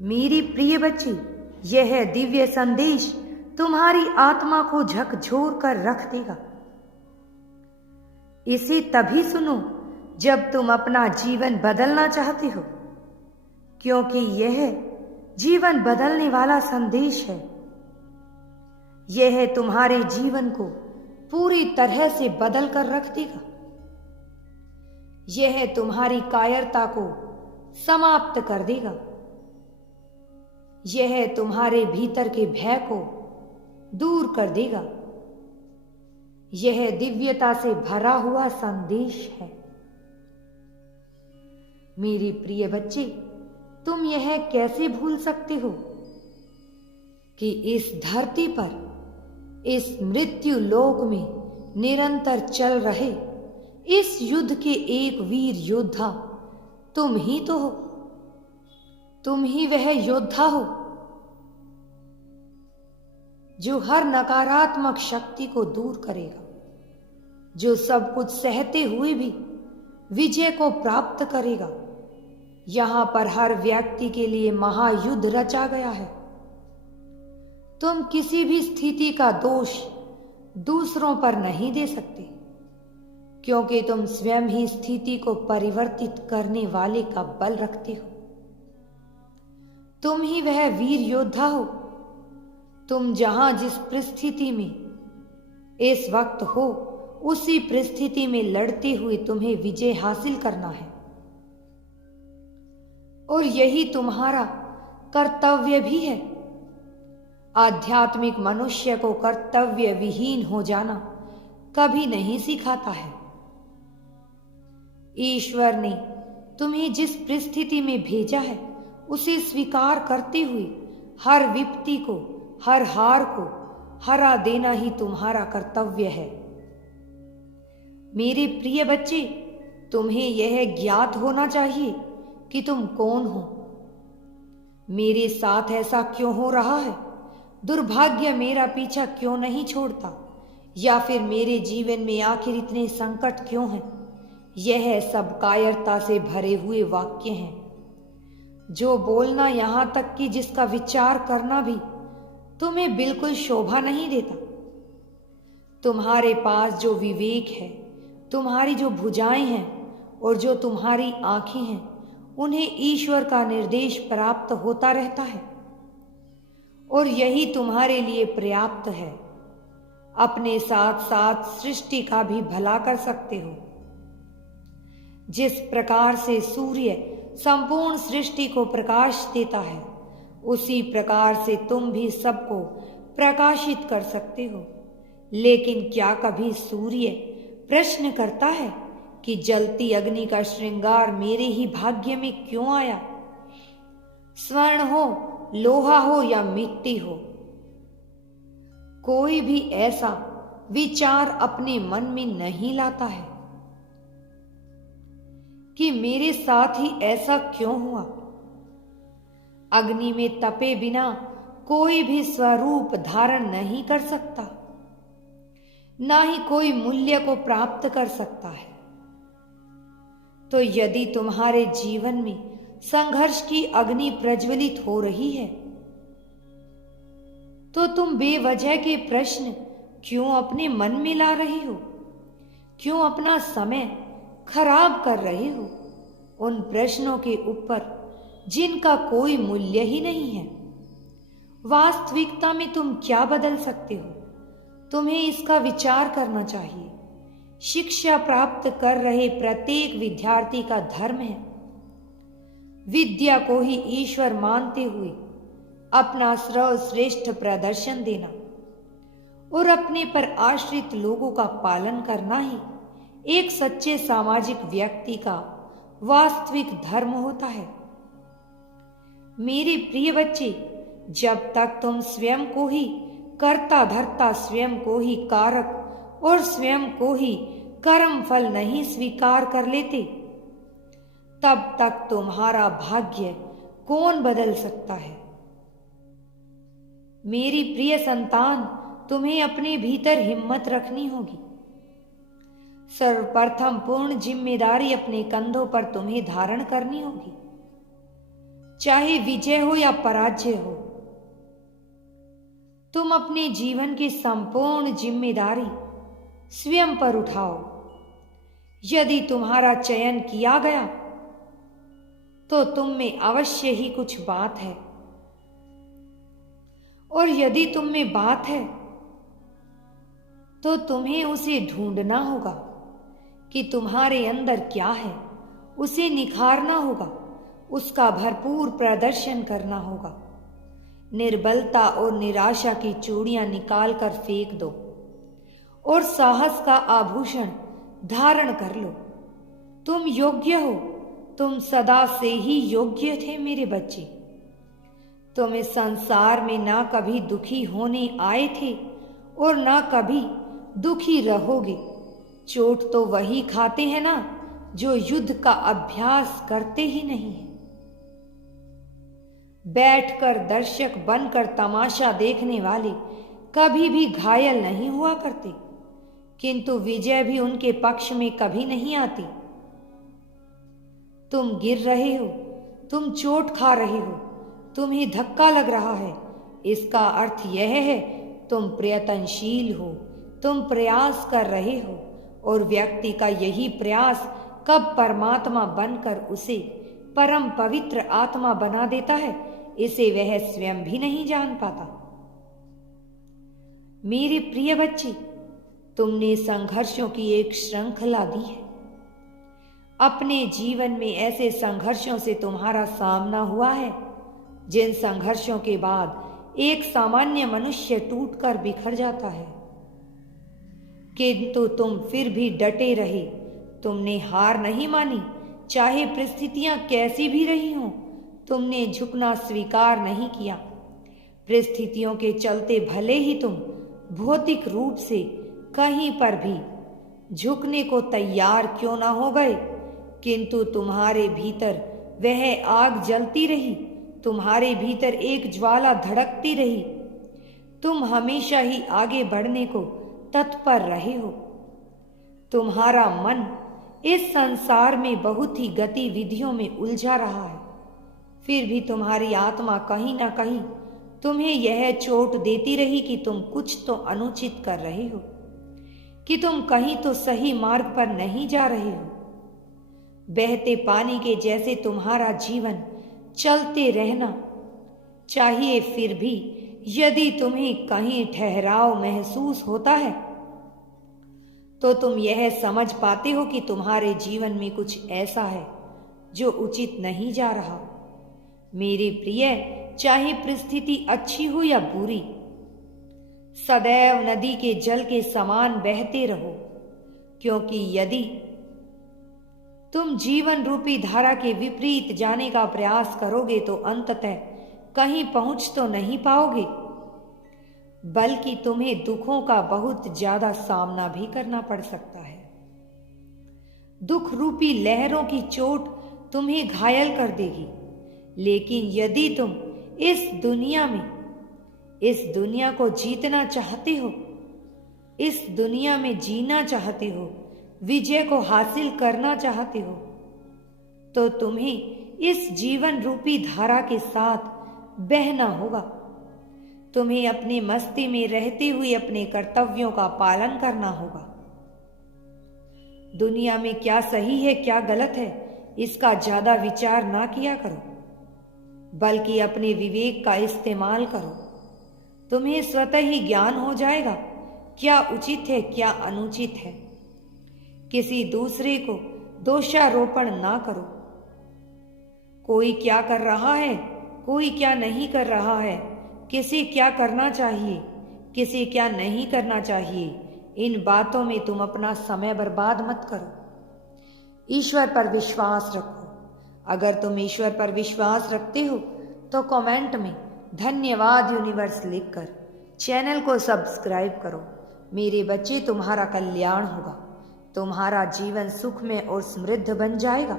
मेरी प्रिय बच्ची, यह दिव्य संदेश तुम्हारी आत्मा को झकझोर कर रख देगा। इसे तभी सुनो जब तुम अपना जीवन बदलना चाहते हो, क्योंकि यह जीवन बदलने वाला संदेश है। यह तुम्हारे जीवन को पूरी तरह से बदल कर रख देगा। यह तुम्हारी कायरता को समाप्त कर देगा। यह तुम्हारे भीतर के भय को दूर कर देगा। यह दिव्यता से भरा हुआ संदेश है। मेरी प्रिय बच्चे, तुम यह कैसे भूल सकते हो कि इस धरती पर, इस मृत्यु लोक में निरंतर चल रहे इस युद्ध के एक वीर योद्धा तुम ही तो हो। तुम ही वह योद्धा हो जो हर नकारात्मक शक्ति को दूर करेगा, जो सब कुछ सहते हुए भी विजय को प्राप्त करेगा। यहां पर हर व्यक्ति के लिए महायुद्ध रचा गया है। तुम किसी भी स्थिति का दोष दूसरों पर नहीं दे सकते, क्योंकि तुम स्वयं ही स्थिति को परिवर्तित करने वाले का बल रखते हो। तुम ही वह वीर योद्धा हो। तुम जहां जिस परिस्थिति में इस वक्त हो, उसी परिस्थिति में लड़ते हुए तुम्हें विजय हासिल करना है। और यही तुम्हारा कर्तव्य भी है। आध्यात्मिक मनुष्य को कर्तव्य विहीन हो जाना कभी नहीं सिखाता है। ईश्वर ने तुम्हें जिस परिस्थिति में भेजा है, उसे स्वीकार करते हुए हर विपत्ति को, हर हार को हरा देना ही तुम्हारा कर्तव्य है। मेरे प्रिय बच्चे, तुम्हें यह ज्ञात होना चाहिए कि तुम कौन हो। मेरे साथ ऐसा क्यों हो रहा है? दुर्भाग्य मेरा पीछा क्यों नहीं छोड़ता? या फिर मेरे जीवन में आखिर इतने संकट क्यों हैं? यह सब कायरता से भरे हुए वाक्य हैं, जो बोलना, यहां तक कि जिसका विचार करना भी तुम्हें बिल्कुल शोभा नहीं देता। तुम्हारे पास जो विवेक है, तुम्हारी जो भुजाएं हैं और जो तुम्हारी आंखें हैं, उन्हें ईश्वर का निर्देश प्राप्त होता रहता है, और यही तुम्हारे लिए पर्याप्त है। अपने साथ साथ सृष्टि का भी भला कर सकते हो। जिस प्रकार से सूर्य संपूर्ण सृष्टि को प्रकाश देता है, उसी प्रकार से तुम भी सबको प्रकाशित कर सकते हो। लेकिन क्या कभी सूर्य प्रश्न करता है कि जलती अग्नि का श्रृंगार मेरे ही भाग्य में क्यों आया? स्वर्ण हो, लोहा हो या मिट्टी हो, कोई भी ऐसा विचार अपने मन में नहीं लाता है कि मेरे साथ ही ऐसा क्यों हुआ। अग्नि में तपे बिना कोई भी स्वरूप धारण नहीं कर सकता, ना ही कोई मूल्य को प्राप्त कर सकता है। तो यदि तुम्हारे जीवन में संघर्ष की अग्नि प्रज्वलित हो रही है, तो तुम बेवजह के प्रश्न क्यों अपने मन में ला रही हो? क्यों अपना समय खराब कर रहे हो उन प्रश्नों के ऊपर जिनका कोई मूल्य ही नहीं है? वास्तविकता में तुम क्या बदल सकते हो? तुम्हें इसका विचार करना चाहिए। शिक्षा प्राप्त कर रहे प्रत्येक विद्यार्थी का धर्म है विद्या को ही ईश्वर मानते हुए अपना सर्वश्रेष्ठ प्रदर्शन देना, और अपने पर आश्रित लोगों का पालन करना ही एक सच्चे सामाजिक व्यक्ति का वास्तविक धर्म होता है। मेरे प्रिय बच्चे, जब तक तुम स्वयं को ही कर्ता धर्ता, स्वयं को ही कारक और स्वयं को ही कर्म फल नहीं स्वीकार कर लेते, तब तक तुम्हारा भाग्य कौन बदल सकता है? मेरी प्रिय संतान, तुम्हें अपने भीतर हिम्मत रखनी होगी। सर्वप्रथम पूर्ण जिम्मेदारी अपने कंधों पर तुम्हें धारण करनी होगी। चाहे विजय हो या पराजय हो। तुम अपने जीवन की संपूर्ण जिम्मेदारी स्वयं पर उठाओ। यदि तुम्हारा चयन किया गया तो तुम में अवश्य ही कुछ बात है, और यदि तुम में बात है तो तुम्हें उसे ढूंढना होगा कि तुम्हारे अंदर क्या है। उसे निखारना होगा, उसका भरपूर प्रदर्शन करना होगा। निर्बलता और निराशा की चूड़ियां निकाल कर फेंक दो और साहस का आभूषण धारण कर लो। तुम योग्य हो, तुम सदा से ही योग्य थे मेरे बच्चे। तुम इस संसार में ना कभी दुखी होने आए थे और ना कभी दुखी रहोगे। चोट तो वही खाते हैं ना जो युद्ध का अभ्यास करते ही नहीं है। बैठकर दर्शक बनकर तमाशा देखने वाले कभी भी घायल नहीं हुआ करते, किंतु विजय भी उनके पक्ष में कभी नहीं आती। तुम गिर रहे हो, तुम चोट खा रहे हो, तुम्हें धक्का लग रहा है, इसका अर्थ यह है तुम प्रयत्नशील हो, तुम प्रयास कर रहे हो। और व्यक्ति का यही प्रयास कब परमात्मा बनकर उसे परम पवित्र आत्मा बना देता है, इसे वह स्वयं भी नहीं जान पाता। मेरे प्रिय बच्चे, तुमने संघर्षों की एक श्रृंखला दी है। अपने जीवन में ऐसे संघर्षों से तुम्हारा सामना हुआ है जिन संघर्षों के बाद एक सामान्य मनुष्य टूटकर बिखर जाता है, किंतु तुम फिर भी डटे रहे। तुमने हार नहीं मानी, चाहे परिस्थितियां कैसी भी रही हों। तुमने झुकना स्वीकार नहीं किया। परिस्थितियों के चलते भले ही तुम भौतिक रूप से कहीं पर भी झुकने को तैयार क्यों ना हो गए, किंतु तुम्हारे भीतर वह आग जलती रही, तुम्हारे भीतर एक ज्वाला धड़कती रही। तुम हमेशा ही आगे बढ़ने को तत्पर रहे हो। तुम्हारा मन इस संसार में बहुत ही गतिविधियों में उलझा रहा है, फिर भी तुम्हारी आत्मा कहीं ना कहीं तुम्हें यह चोट देती रही कि तुम कुछ तो अनुचित कर रहे हो, कि तुम कहीं तो सही मार्ग पर नहीं जा रहे हो। बहते पानी के जैसे तुम्हारा जीवन चलते रहना चाहिए, फिर भी यदि तुम्हें कहीं ठहराव महसूस होता है तो तुम यह समझ पाते हो कि तुम्हारे जीवन में कुछ ऐसा है जो उचित नहीं जा रहा। मेरे प्रिय, चाहे परिस्थिति अच्छी हो या बुरी, सदैव नदी के जल के समान बहते रहो, क्योंकि यदि तुम जीवन रूपी धारा के विपरीत जाने का प्रयास करोगे तो अंततः कहीं पहुंच तो नहीं पाओगे, बल्कि तुम्हें दुखों का बहुत ज्यादा सामना भी करना पड़ सकता है। दुख रूपी लहरों की चोट तुम्हें घायल कर देगी, लेकिन यदि तुम इस दुनिया को जीतना चाहते हो, इस दुनिया में जीना चाहते हो, विजय को हासिल करना चाहते हो, तो तुम्हें इस जीवन रूपी धारा के साथ बहना होगा। तुम्हें अपनी मस्ती में रहते हुए अपने कर्तव्यों का पालन करना होगा। दुनिया में क्या सही है क्या गलत है इसका ज्यादा विचार ना किया करो, बल्कि अपने विवेक का इस्तेमाल करो। तुम्हें स्वतः ही ज्ञान हो जाएगा क्या उचित है क्या अनुचित है। किसी दूसरे को दोषारोपण ना करो। कोई क्या कर रहा है, कोई क्या नहीं कर रहा है, किसे क्या करना चाहिए, किसे क्या नहीं करना चाहिए, इन बातों में तुम अपना समय बर्बाद मत करो। ईश्वर पर विश्वास रखो। अगर तुम ईश्वर पर विश्वास रखते हो तो कमेंट में धन्यवाद यूनिवर्स लिखकर चैनल को सब्सक्राइब करो। मेरे बच्चे, तुम्हारा कल्याण होगा, तुम्हारा जीवन सुख में और समृद्ध बन जाएगा।